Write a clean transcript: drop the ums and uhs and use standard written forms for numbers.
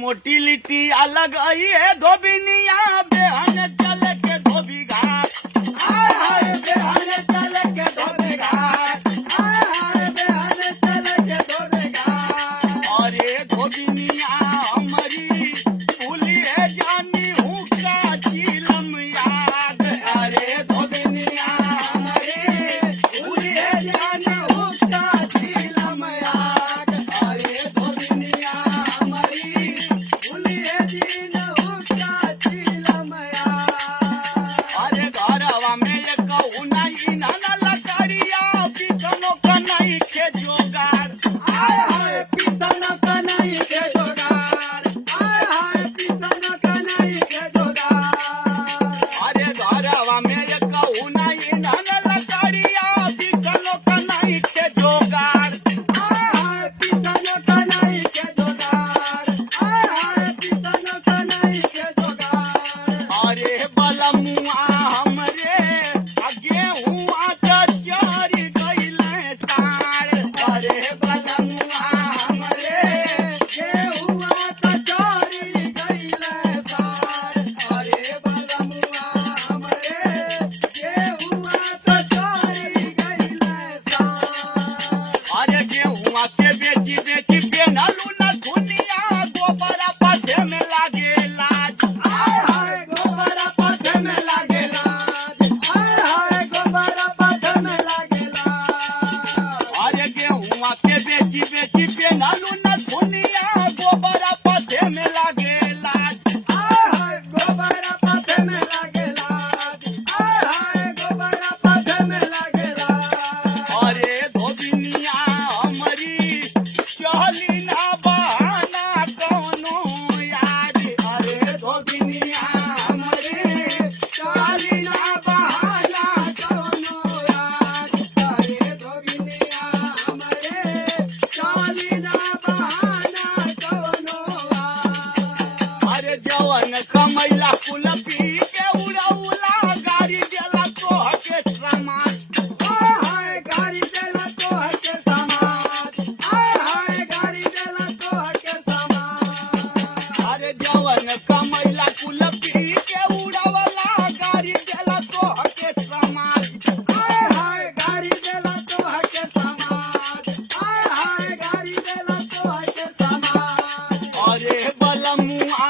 मोटी लिट्टी अलग आई है धोबिनिया बेहन चल के धोबी घाट हाय हाय बेहन चल के धोबी घाट हाय हाय बेहन चल के धोबी घाट अरे धोबिनिया हमारी भूली है जानी हूँ का चिलम याद अरे धोबिनिया हमारी भूली है जानी हूँ का चिलम याद अरे धोबिनिया हमारी भूली है जानी हूँ का चिलम याद अरे घरवा में एक नहीं नाना लकड़िया बिकनो का नहीं के जोगार हाय हाय पिसन का नहीं के जोगार हाय हाय पिसन का नहीं के जोगार अरे घरवा में एक नहीं नाना लकड़िया बिकनो का नहीं के जोगार हाय हाय पिसन का नहीं के जोगार हाय हाय पिसन का नहीं के जोगार अरे बलमुआ हमरे गेहुआ चरी गईले सार अरे बलमुआ हमरे गेहुआ कचौरी गईले सार अरे बलमुआ हमरे गेहुआ कचौरी गईले सार अरे गेहुआ के बेची बेची पेनलू न दुनिया गोबरा पथे में लागे लाज हाय हाय गोबर पथ में लागे लाज हाय हाय गोबर पथ में लागे लाज अरे गेहुआ के बेची बेची पेनलू न दुनिया गोबरा पथे में लागे लाज हाय हाय गोबर पथ में लागे लाज हाय हाय गोबर पथ में लागे लाज अरे धोबिनिया हमारी चली ना बहाना कौनो याद अरे धोबिनिया हमरे चाली ना बहाना कौनो याद अरे धोबिनिया हमरे चाली ना बहाना कौनो याद अरे जवन कमैला कुल पी के उड़ौला गाड़ी देला तोह के समाज हाय हाय गाड़ी देला तोह के समाज हाय हाय गाड़ी देला तोह के समाज अरे जवन कमैला कुल पी के उड़ौला गाड़ी देला तोह के समाज हाय हाय गाड़ी देला तोह के समाज हाय हाय गाड़ी देला तोह के समाज अरे बलमुआ